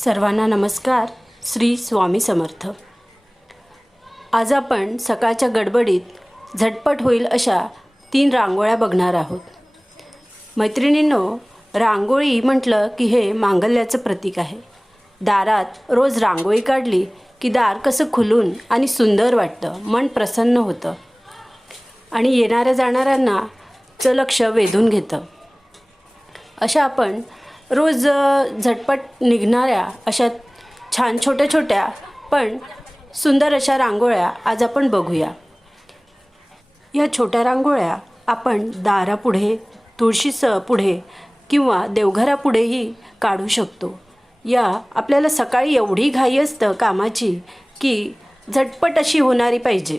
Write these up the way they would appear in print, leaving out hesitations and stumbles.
सर्वांना नमस्कार. श्री स्वामी समर्थ. आज आपण सकाळच्या गडबडीत झटपट होईल अशा 3 रांगोळ्या बघणार आहोत. मैत्रिणींनो, रांगोळी म्हटलं की हे मांगल्याचं प्रतीक आहे. दारात रोज रांगोळी काढली की दार कसं खुलून आणि सुंदर वाटतं, मन प्रसन्न होतं आणि येणाऱ्या जाणाऱ्यांना चं लक्ष वेधून घेतं. अशा आपण रोज झटपट निघणाऱ्या अशा छान छोट्या छोट्या पण सुंदर अशा रांगोळ्या आज आपण बघूया. या छोट्या रांगोळ्या आपण दारापुढे, तुळशीस पुढे किंवा देवघरापुढेही काढू शकतो. या आपल्याला सकाळी एवढी घाई असतं कामाची की झटपट अशी होणारी पाहिजे,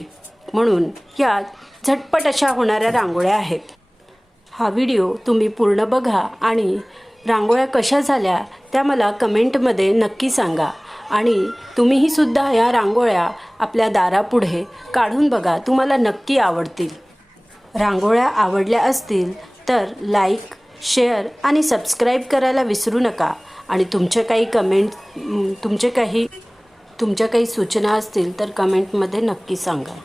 म्हणून या झटपट अशा होणाऱ्या रांगोळ्या आहेत. हा व्हिडिओ तुम्ही पूर्ण बघा आणि रांगोळ्या कशा झाल्या त्या मला कमेंटमध्ये नक्की सांगा. आणि तुम्हीही सुद्धा या रांगोळ्या आपल्या दारापुढे काढून बघा, तुम्हाला नक्की आवडतील. रांगोळ्या आवडल्या असतील तर लाईक, शेअर आणि सबस्क्राईब करायला विसरू नका. आणि तुमच्या काही सूचना असतील तर कमेंटमध्ये नक्की सांगा.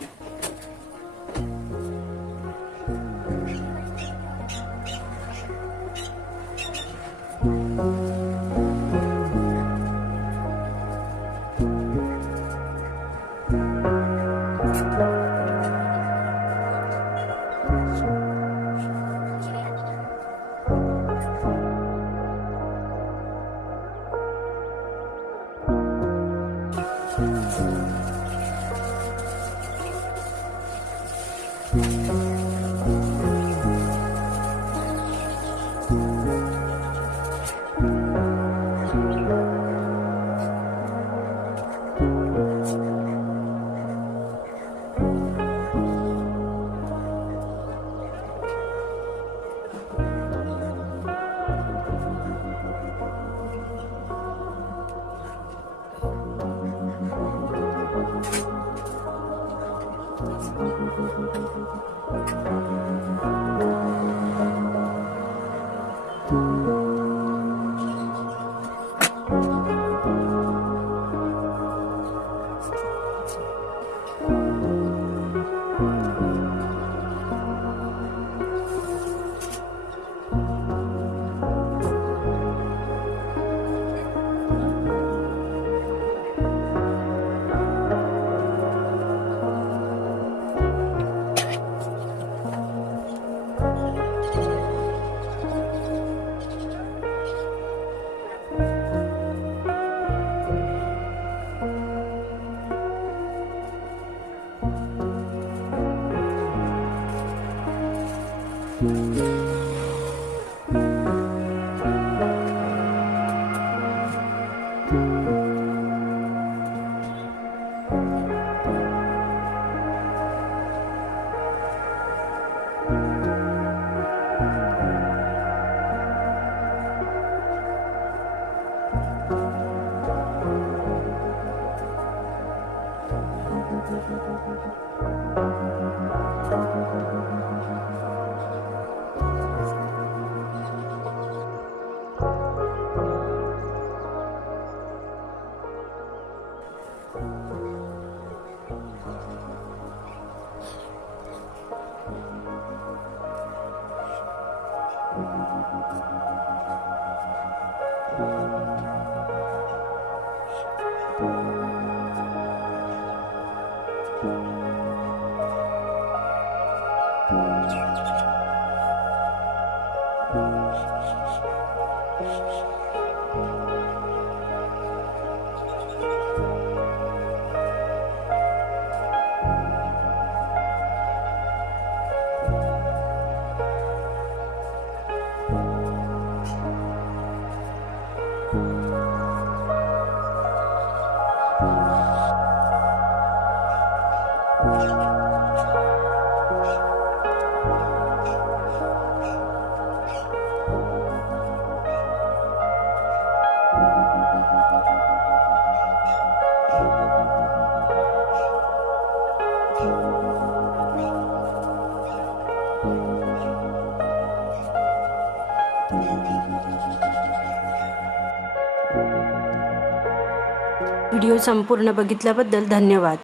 व्हिडिओ संपूर्ण बघितल्याबद्दल धन्यवाद.